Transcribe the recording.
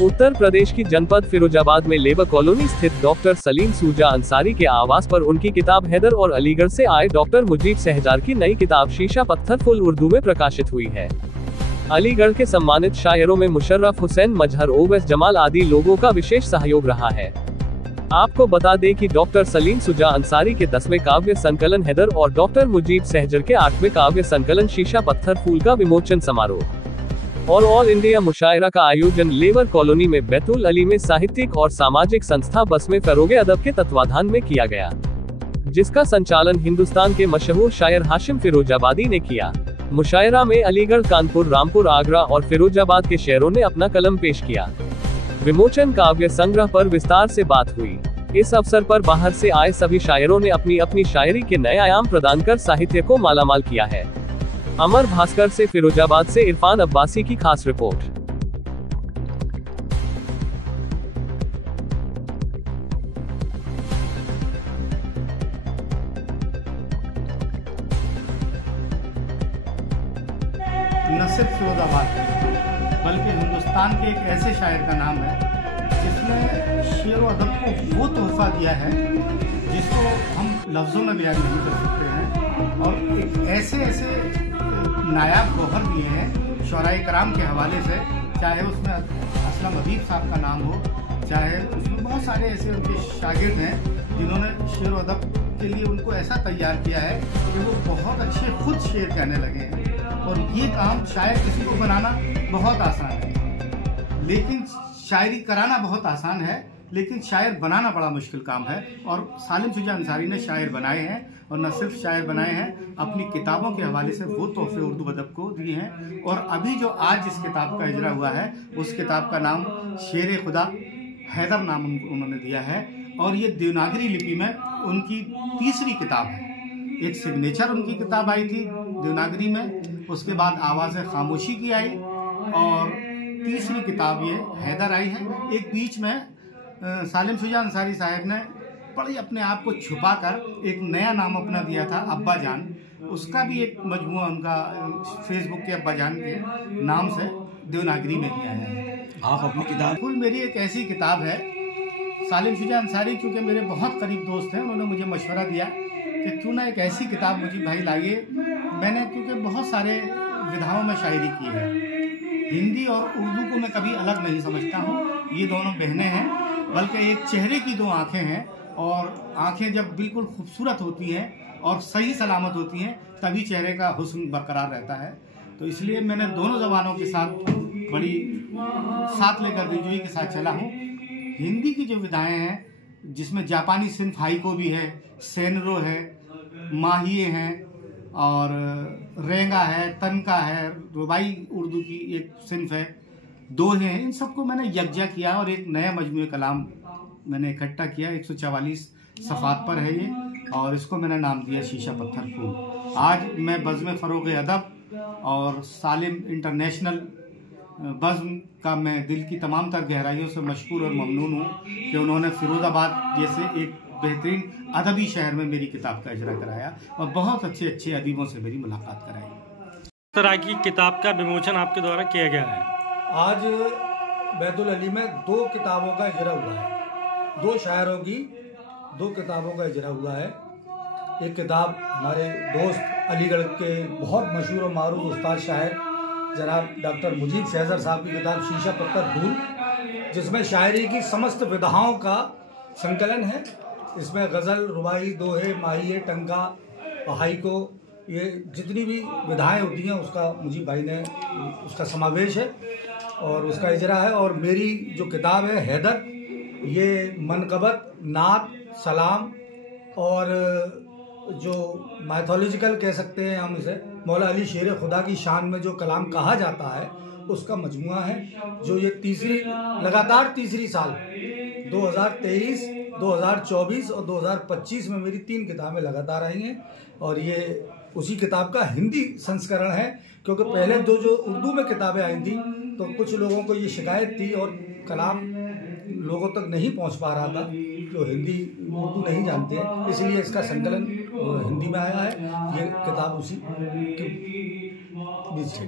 उत्तर प्रदेश की जनपद फिरोजाबाद में लेबर कॉलोनी स्थित डॉक्टर सलीम सूजा अंसारी के आवास पर उनकी किताब हैदर और अलीगढ़ से आए डॉक्टर मुजीब सहजार की नई किताब शीशा पत्थर फूल उर्दू में प्रकाशित हुई है। अलीगढ़ के सम्मानित शायरों में मुशर्रफ हुसैन, मजहर, ओवैस जमाल आदि लोगों का विशेष सहयोग रहा है। आपको बता दें कि डॉक्टर सलीम सूजा अंसारी के 10वें काव्य संकलन हैदर और डॉक्टर मुजीब सहजर के 8वें काव्य संकलन शीशा पत्थर फूल का विमोचन समारोह और ऑल इंडिया मुशायरा का आयोजन लेबर कॉलोनी में बैतुल अली में साहित्यिक और सामाजिक संस्था बस्मे फरोगे अदब के तत्वाधान में किया गया, जिसका संचालन हिंदुस्तान के मशहूर शायर हाशिम फिरोजाबादी ने किया। मुशायरा में अलीगढ़, कानपुर, रामपुर, आगरा और फिरोजाबाद के शायरों ने अपना कलम पेश किया। विमोचन काव्य संग्रह पर विस्तार से बात हुई। इस अवसर पर बाहर से आए सभी शायरों ने अपनी अपनी शायरी के नए आयाम प्रदान कर साहित्य को मालामाल किया है। अमर भास्कर से फिरोजाबाद से इरफान अब्बासी की खास रिपोर्ट। न सिर्फ फिरोजाबाद बल्कि हिंदुस्तान के एक ऐसे शायर का नाम है जिसने शेर व अदब को वो तोहफा दिया है जिसको हम लफ्ज़ों में बयान नहीं कर सकते हैं, और एक ऐसे नायाब गौहर दिए हैं शुअराए कराम के हवाले से, चाहे उसमें असलम अदीब साहब का नाम हो, चाहे उसमें बहुत सारे ऐसे उनके शागिर्द हैं जिन्होंने शेर व अदब के लिए उनको ऐसा तैयार किया है कि वो बहुत अच्छे खुद शेर कहने लगे हैं। और ये काम शायर किसी को बनाना बहुत आसान है, लेकिन शायरी कराना बहुत आसान है, लेकिन शायर बनाना बड़ा मुश्किल काम है। और सलीम सूजा अंसारी ने शायर बनाए हैं, और न सिर्फ शायर बनाए हैं, अपनी किताबों के हवाले से वो तोहफे उर्दू अदब को दिए हैं। और अभी जो आज जिस किताब का इजरा हुआ है उस किताब का नाम शेर खुदा हैदर नाम उन्होंने दिया है, और ये देवनागरी लिपि में उनकी तीसरी किताब है। एक सिग्नेचर उनकी किताब आई थी देवनागरी में, उसके बाद आवाज़ खामोशी की आई, और तीसरी किताब ये हैदर आई है। एक बीच में सलीम सूजा अंसारी साहब ने बड़ी अपने आप को छुपाकर एक नया नाम अपना दिया था, अब्बा जान। उसका भी एक मजमूआ उनका फेसबुक के अब्बा जान के नाम से देवनागरी में दिया है। आप अपनी किताब? बिल्कुल, मेरी एक ऐसी किताब है। सलीम सूजा अंसारी क्योंकि मेरे बहुत करीब दोस्त हैं, उन्होंने मुझे मशवरा दिया कि क्यों ना एक ऐसी किताब मुझे भाई लाइए। मैंने क्योंकि बहुत सारे विधाओं में शायरी की है, हिंदी और उर्दू को मैं कभी अलग नहीं समझता हूँ। ये दोनों बहनें हैं, बल्कि एक चेहरे की दो आँखें हैं, और आँखें जब बिल्कुल खूबसूरत होती हैं और सही सलामत होती हैं तभी चेहरे का हुस्न बरकरार रहता है। तो इसलिए मैंने दोनों ज़बानों के साथ बड़ी साथ लेकर दिलजोई के साथ चला हूँ। हिंदी की जो विधाएँ हैं जिसमें जापानी सिंफ हाइको भी है, सेनरो है, माहिए हैं, और रेंगा है, तनका है, रुबाई उर्दू की एक सिंफ है, दोहे हैं, इन सबको मैंने यकजा किया और एक नया मजमूए कलाम मैंने इकट्ठा किया। 144 सफ़ात पर है ये, और इसको मैंने नाम दिया शीशा पत्थर फूल। आज मैं बज़्म फ़रोग़ अदब और सालिम इंटरनेशनल बज़्म का मैं दिल की तमाम तर गहराइयों से मशकूर और ममनून हूँ कि उन्होंने फिरोज़ाबाद जैसे एक बेहतरीन अदबी शहर में मेरी किताब का इजरा कराया और बहुत अच्छे अच्छे अदीबों से मेरी मुलाकात कराई। इस तरह की किताब का विमोचन आपके द्वारा किया गया है। आज बैतुल अली में 2 किताबों का इजरा हुआ है, 2 शायरों की 2 किताबों का इजरा हुआ है। एक किताब हमारे दोस्त अलीगढ़ के बहुत मशहूर और मारूफ उस्ताद शायर जनाब डॉक्टर मुजीब सहजर साहब की किताब शीशा पत्थर फूल, जिसमें शायरी की समस्त विधाओं का संकलन है। इसमें गज़ल, रुबाई, दोहे, माहिए, टंका, हाइको, ये जितनी भी विधाएं होती हैं उसका मुजीब भाई ने उसका समावेश है और उसका इजरा है। और मेरी जो किताब है हैदर, ये मनकबत, नात, सलाम और जो माइथोलॉजिकल कह सकते हैं हम इसे, मौला अली शेर खुदा की शान में जो कलाम कहा जाता है उसका मजमुआ है, जो ये लगातार तीसरी साल 2023, 2024 और 2025 में मेरी 3 किताबें लगातार आई हैं। और ये उसी किताब का हिंदी संस्करण है, क्योंकि पहले जो उर्दू में किताबें आई थी तो कुछ लोगों को ये शिकायत थी और कलाम लोगों तक नहीं पहुंच पा रहा था, जो हिंदी उर्दू नहीं जानते हैं, इसलिए इसका संकलन हिंदी में आया है। ये किताब उसी के बीच है।